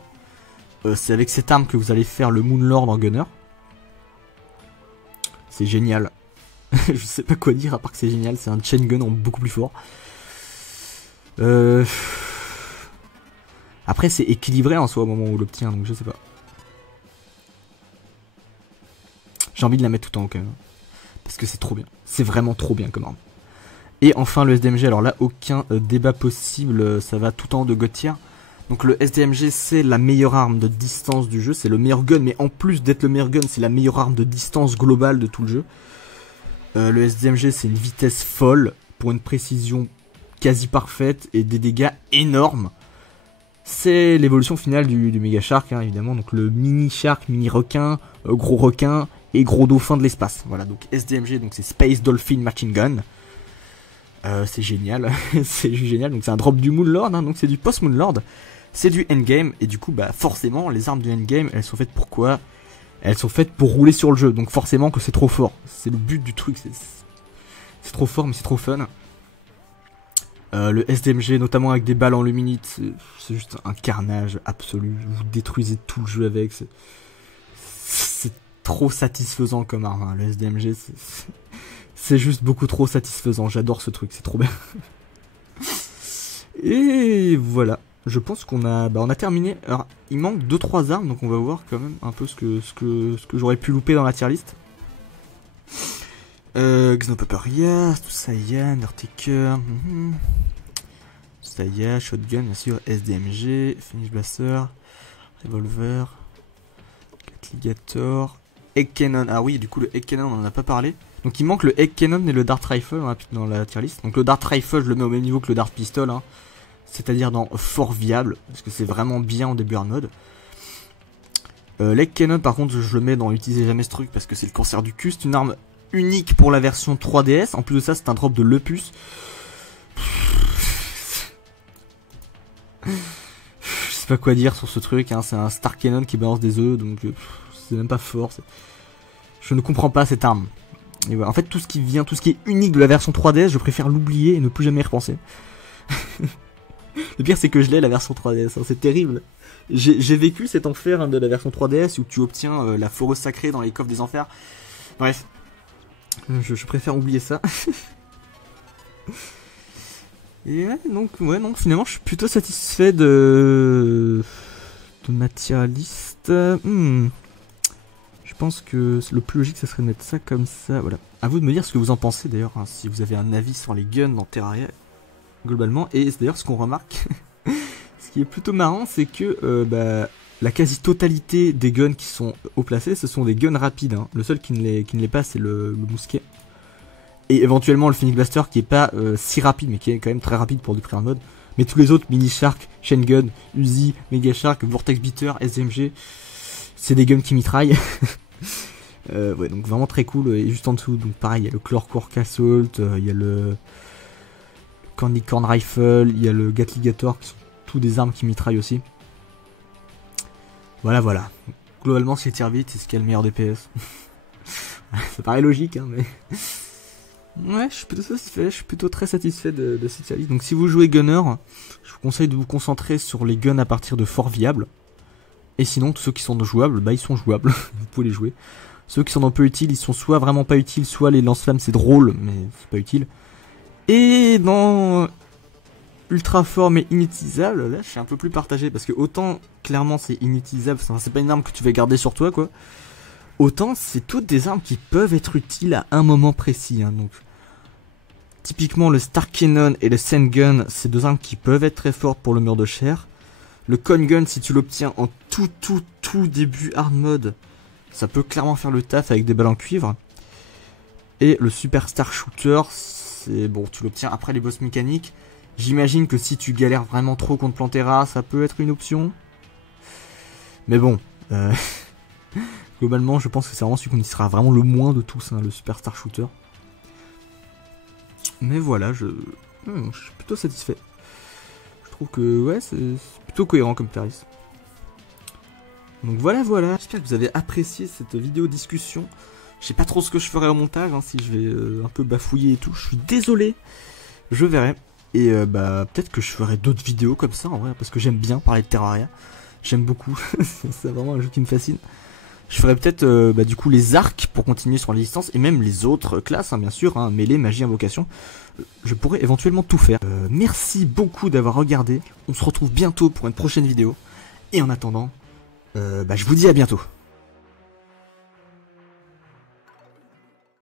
C'est avec cette arme que vous allez faire le Moonlord en gunner. C'est génial. Je sais pas quoi dire à part que c'est génial. C'est un chain gun en beaucoup plus fort. Après c'est équilibré en soi au moment où on l'obtient, donc je sais pas. J'ai envie de la mettre tout en haut quand même. Parce que c'est trop bien. C'est vraiment trop bien comme arme. Et enfin le SDMG, alors là aucun débat possible, ça va tout en haut de God tier. Donc le SDMG c'est la meilleure arme de distance du jeu, c'est le meilleur gun, mais en plus d'être le meilleur gun, c'est la meilleure arme de distance globale de tout le jeu. Le SDMG c'est une vitesse folle, pour une précision quasi parfaite et des dégâts énormes. C'est l'évolution finale du Mega Shark, hein, évidemment. Donc le mini Shark, mini requin, gros requin et gros dauphin de l'espace. Voilà, donc SDMG, donc c'est Space Dolphin Machine Gun. C'est génial, c'est juste génial. Donc c'est un drop du Moonlord, hein, donc c'est du post-Moonlord. C'est du endgame, et du coup, bah forcément, les armes du endgame, elles sont faites pour quoi? Elles sont faites pour rouler sur le jeu, donc forcément que c'est trop fort. C'est le but du truc, c'est trop fort, mais c'est trop fun. Le SDMG, notamment avec des balles en luminite, c'est juste un carnage absolu. Vous détruisez tout le jeu avec. C'est trop satisfaisant comme arme. Hein. Le SDMG, c'est juste beaucoup trop satisfaisant. J'adore ce truc, c'est trop bien. Et voilà. Je pense qu'on a, on a terminé. Alors, il manque 2-3 armes, donc on va voir quand même un peu ce que j'aurais pu louper dans la tier list. Xenopopper, yes, tout ça y est, Undertaker, tout ça y est, Shotgun, bien sûr, SDMG, Finish Blaster. Revolver. Gatligator. Egg Cannon. Ah oui, du coup, le Egg Cannon, on en a pas parlé. Donc il manque le Egg Cannon et le Dart Rifle dans la tier list. Donc le Dart Rifle, je le mets au même niveau que le Dart Pistol. Hein. C'est-à-dire dans fort viable. Parce que c'est vraiment bien en début hard mode. L'Egg Cannon, par contre, je le mets dans utilisez jamais ce truc parce que c'est le cancer du cul. C'est une arme unique pour la version 3DS. En plus de ça, c'est un drop de l'Opus. Je sais pas quoi dire sur ce truc. Hein. C'est un Star Cannon qui balance des œufs. Donc c'est même pas fort. Je ne comprends pas cette arme. Et voilà. En fait, tout ce qui est unique de la version 3DS, je préfère l'oublier et ne plus jamais y repenser. Le pire, c'est que je l'ai la version 3DS. Hein. C'est terrible. J'ai vécu cet enfer de la version 3DS où tu obtiens la foreuse sacrée dans les coffres des enfers. Bref. Je préfère oublier ça. Et ouais, donc, non, finalement, je suis plutôt satisfait de ma tier list. Je pense que le plus logique, ça serait de mettre ça comme ça. Voilà. À vous de me dire ce que vous en pensez d'ailleurs, hein, si vous avez un avis sur les guns dans Terraria, globalement. Et c'est d'ailleurs ce qu'on remarque. Ce qui est plutôt marrant, c'est que la quasi-totalité des guns qui sont haut placés, ce sont des guns rapides. Hein. Le seul qui ne l'est pas, c'est le mousquet. Et éventuellement le Phoenix Blaster qui est pas si rapide, mais qui est quand même très rapide pour du pré-hard mode. Mais tous les autres, Mini Shark, Chain Gun, Uzi, Mega Shark, Vortex Beater, SMG, c'est des guns qui mitraillent. Ouais, donc vraiment très cool. Et juste en dessous, donc pareil, il y a le Chlorcork Assault, il y a le Candy Corn Rifle, il y a le Gatligator, qui sont tous des armes qui mitraillent aussi. Voilà. Globalement, si tire vite, c'est ce qui a le meilleur DPS. Ça paraît logique, hein, mais... Ouais, je suis plutôt satisfait, je suis plutôt très satisfait de cette série. Donc si vous jouez Gunner, je vous conseille de vous concentrer sur les guns à partir de fort viables. Et sinon, tous ceux qui sont jouables, ils sont jouables, vous pouvez les jouer. Ceux qui sont un peu utiles, ils sont soit vraiment pas utiles, soit les lance-flammes c'est drôle, mais c'est pas utile. Et dans ultra fort mais inutilisable, là je suis un peu plus partagé, parce que autant clairement c'est inutilisable, c'est pas une arme que tu vas garder sur toi quoi. Autant c'est toutes des armes qui peuvent être utiles à un moment précis, hein, donc... Typiquement le Star Cannon et le Sand Gun, c'est deux armes qui peuvent être très fortes pour le mur de chair. Le Con Gun, si tu l'obtiens en tout début hard mode, ça peut clairement faire le taf avec des balles en cuivre. Et le Super Star Shooter, c'est bon, tu l'obtiens après les boss mécaniques. J'imagine que si tu galères vraiment trop contre Plantera, ça peut être une option. Mais bon, globalement, je pense que c'est vraiment celui qu'on y sera vraiment le moins de tous, hein, le Super Star Shooter. Mais voilà, je suis plutôt satisfait. Je trouve que ouais, c'est plutôt cohérent comme tarif. Donc voilà. J'espère que vous avez apprécié cette vidéo discussion. Je sais pas trop ce que je ferai au montage, hein, si je vais un peu bafouiller et tout. Je suis désolé. Je verrai. Et peut-être que je ferai d'autres vidéos comme ça en vrai, parce que j'aime bien parler de Terraria. J'aime beaucoup. C'est vraiment un jeu qui me fascine. Je ferai peut-être du coup les arcs pour continuer sur les licences et même les autres classes, hein, bien sûr, hein, mêlée, magie, invocation. Je pourrais éventuellement tout faire. Merci beaucoup d'avoir regardé. On se retrouve bientôt pour une prochaine vidéo. Et en attendant, je vous dis à bientôt.